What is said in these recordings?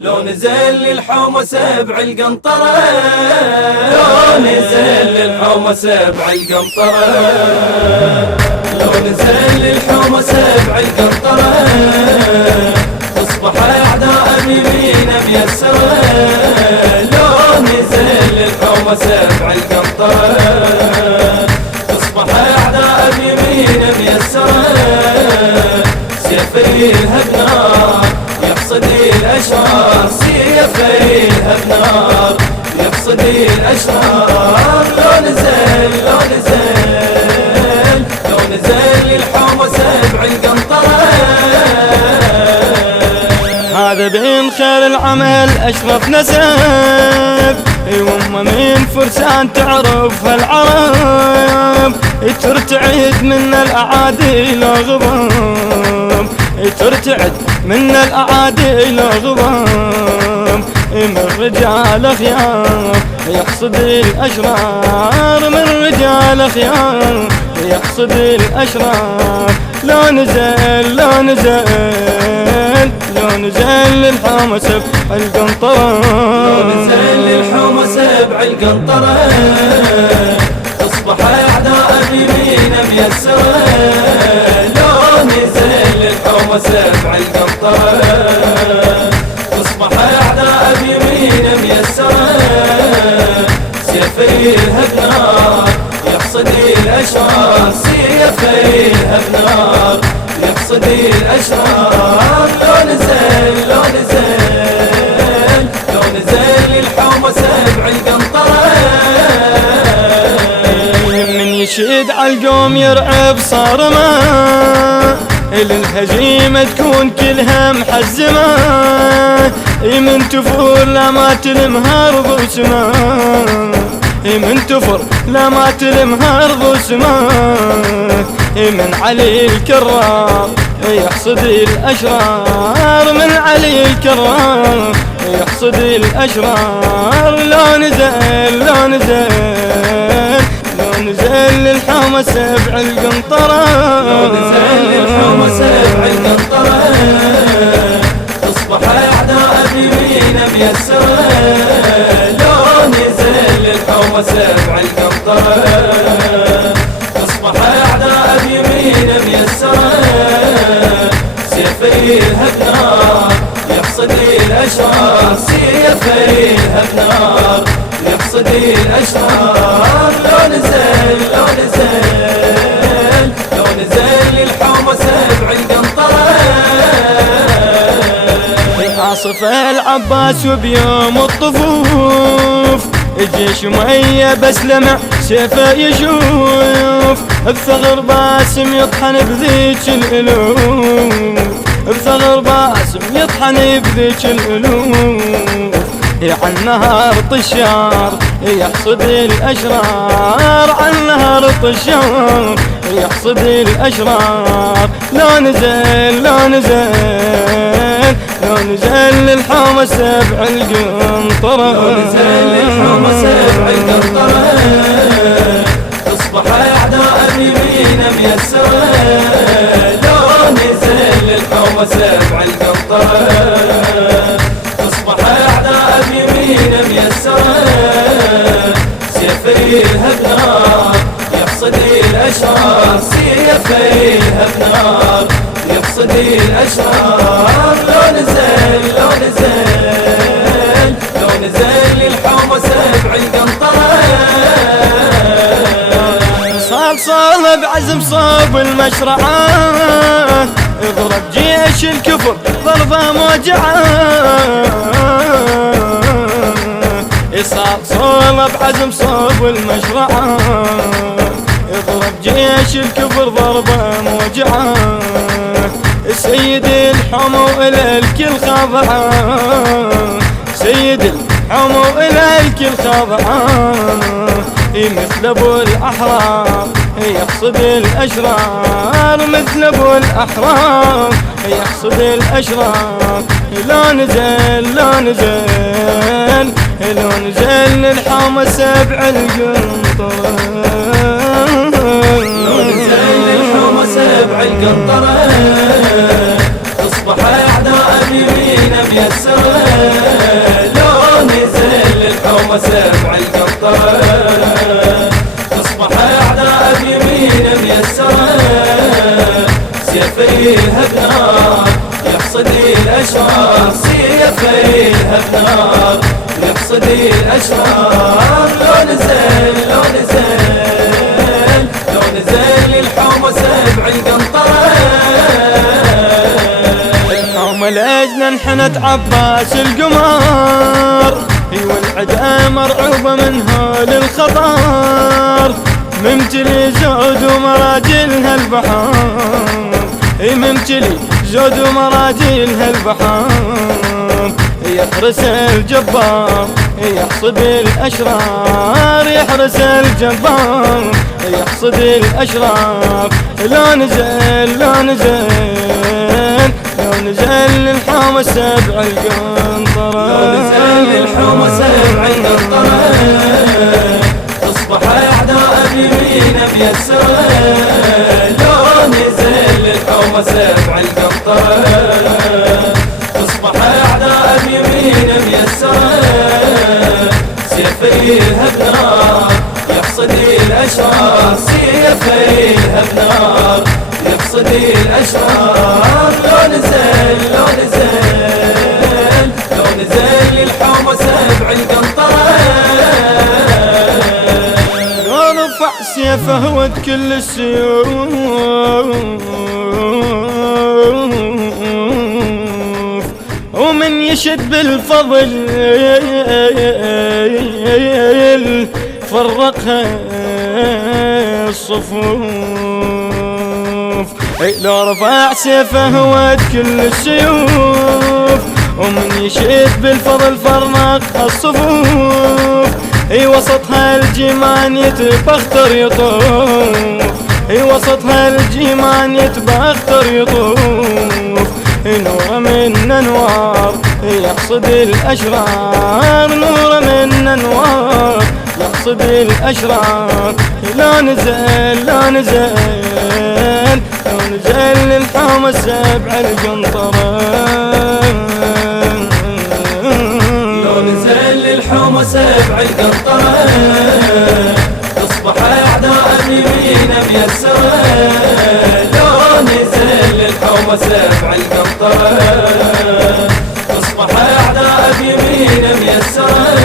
لو نزل للحومة سبع القنطرة، لو نزل للحومة سبع القنطرة، لو نزل للحومة سبع القنطرة، تصبح أعداء بيمينه ميسرة. لو نزل للحومة سبع القنطرة، تصبح أعداء بيمينه ميسرة. سيفيها بنار يقصد الأشرار، سيفيها بنار يقصد الأشرار. لو نزل لو نزل لو نزل للحومة سبع القنطرة. هذا بين خير العمل أشرف نسب، وأمه من فرسان تعرفها العرب. ترتعد من الأعادي لا غضب، ترتعد من الأعادي لا غضب. من رجال خيار يقصد الأشرار، من رجال خيار يقصد الأشرار. لو نزل لو نزل لو نزل للحومة سبع القنطرة، لو نزل للحومة سبع القنطرة، تصبح أعداء بيمينه ميسرة. لو نزل للحومة سبع القنطرة، تصبح أعداء بيمينه ميسرة. سيفيها بنار يقصد الأشرار، سيفيها بنار يقصد الأشرار. لو نزل لو نزل لو نزل للحومة سبع القنطرة. من يشد عالقوم يرعب صارمة، للهزيمة تكون كلها محزمة. من تفور لا ما تلمها أرض وسماء، من تفر لا ما تلمها أرض وسماء. من علي الكرار يحصد الأشرار، من علي الكرار يحصد الأشرار. لو نزل لو نزل لو نزل للحومة سبع القنطرة، لو نزل للحومة سبع القنطرة، تصبح أعداء بيمينه ميسرة. لو نزل للحومة سبع القنطرة، تصبح أعداء بيمينه ميسرة. سيفيها بنار يقصد الأشرار، سيفيها بنار يقصد الأشرار. لو نزل لو نزل لو نزل للحومة سبع القنطرة. عاصف العباس وبيوم الطفوف، الجيش مية بس لمع سيفه يشوف. بثغر باسم يطحن بذيك الألوف، بثغر باسم يطحن بذيك الألوف. عن نهر طشار يحصد الأشرار، عن نهر طشار يحصد الأشرار. لو نزل لو نزل لو نزل للحومة سبع القنطرة، لو نزل للحومة سبع القنطرة، تصبح أعداء بيمينه ميسرة. لو نزل للحومة سبع القنطرة، تصبح أعداء بيمينه ميسرة. سيفيها بنار يقصد الأشرار، سيفيها بنار يقصد الأشرار. لو نزل لو نزل لو نزل للحومة سبع القنطرة. صال بعزم صوب المشرعة، اضرب جيش الكفر ضربة موجعة. صال بعزم صوب المشرعة، اضرب جيش الكفر ضربة موجعة. سيد الحمى وإلى الكل خاضعة، سيد الحمى وإلى الكل خاضعة. مثل أبو الأحرار يقصد الأشرار، مثل أبو الأحرار يقصد الأشرار. لو نزل لو نزل لو نزل للحومة سبع القنطرة، لو نزل للحومة سبع القنطرة، تصبح أعداء بيمينه ميسرة. الحومة سبع القنطرة تصبح أعداء بيمين ميسرة سيفيها بنار يقصدي الأشرار سيفيها بنار يقصدي الأشرار لو نزل لو نزل لو نزل الحومة سبع القنطرة الحومة لأجل انحنت عباس القمر والعدا مرعوبة من هول الخطر ممتلي زود ومراجلها البحر ممتلي زود ومراجلها البحر يحرس الجبار يحصد الأشرار يحرس الجبار يحصد الأشرار لو نزل لو نزل لو نزل الحومة سبع القنطرة لو نزل الحومة سبع القنطرة تصبح أعداء بيمين ميسرة لو نزل الحومة سبع القنطرة تصبح أعداء بيمين ميسرة سيفيها بنار يقصدي الأشرار سيفيها بنار يقصدي الأشرار لو نزل لو نزل لو نزل الحومة سبع القنطرة ورفع سيفه ود كل السيوف ومن يشد بالفضل فرقها الصفوف لو رفع سيفه ود كل السيوف ومن يشد بالفضل فرقها الصفوف وسطها الجيمان يتبختر يطوف وسطها الجيمان يتبختر يطوف نور من انوار يقصد الاشرار نور من انوار يقصد الاشرار لا نزل لا نزل لو نزل الحومة سبع القنطرة لو نزل الحومة سبع القنطرة تصبح أعداء بيمين ميسرة لو نزل الحومة سبع القنطرة تصبح أعداء بيمين ميسرة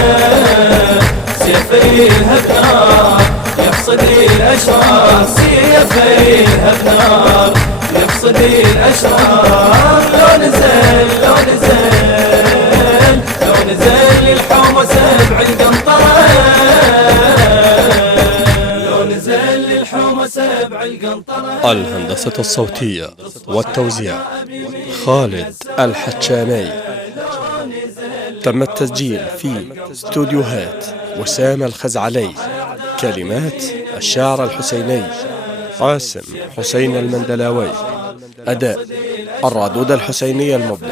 سيفيها بنار يقصدي الأشرار سيفيها بنار يقصدي الأشرار لو نزل لو نزل لو نزل الحومة سبع القنطرة لو نزل الحومة سبع القنطرة. الهندسة الصوتية والتوزيع خالد الحتشامي. تم التسجيل في استوديوهات وسام الخزعلي. كلمات الشاعر الحسيني قاسم حسين المندلاوي. أداء الرادود الحسيني المبدع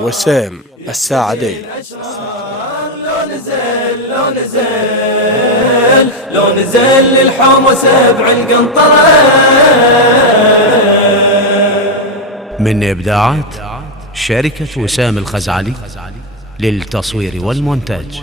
وسام الساعدي. لو نزل لو نزل لو نزل الحومة سبع القنطرة. من إبداعات شركة وسام الخزعلي للتصوير والمونتاج.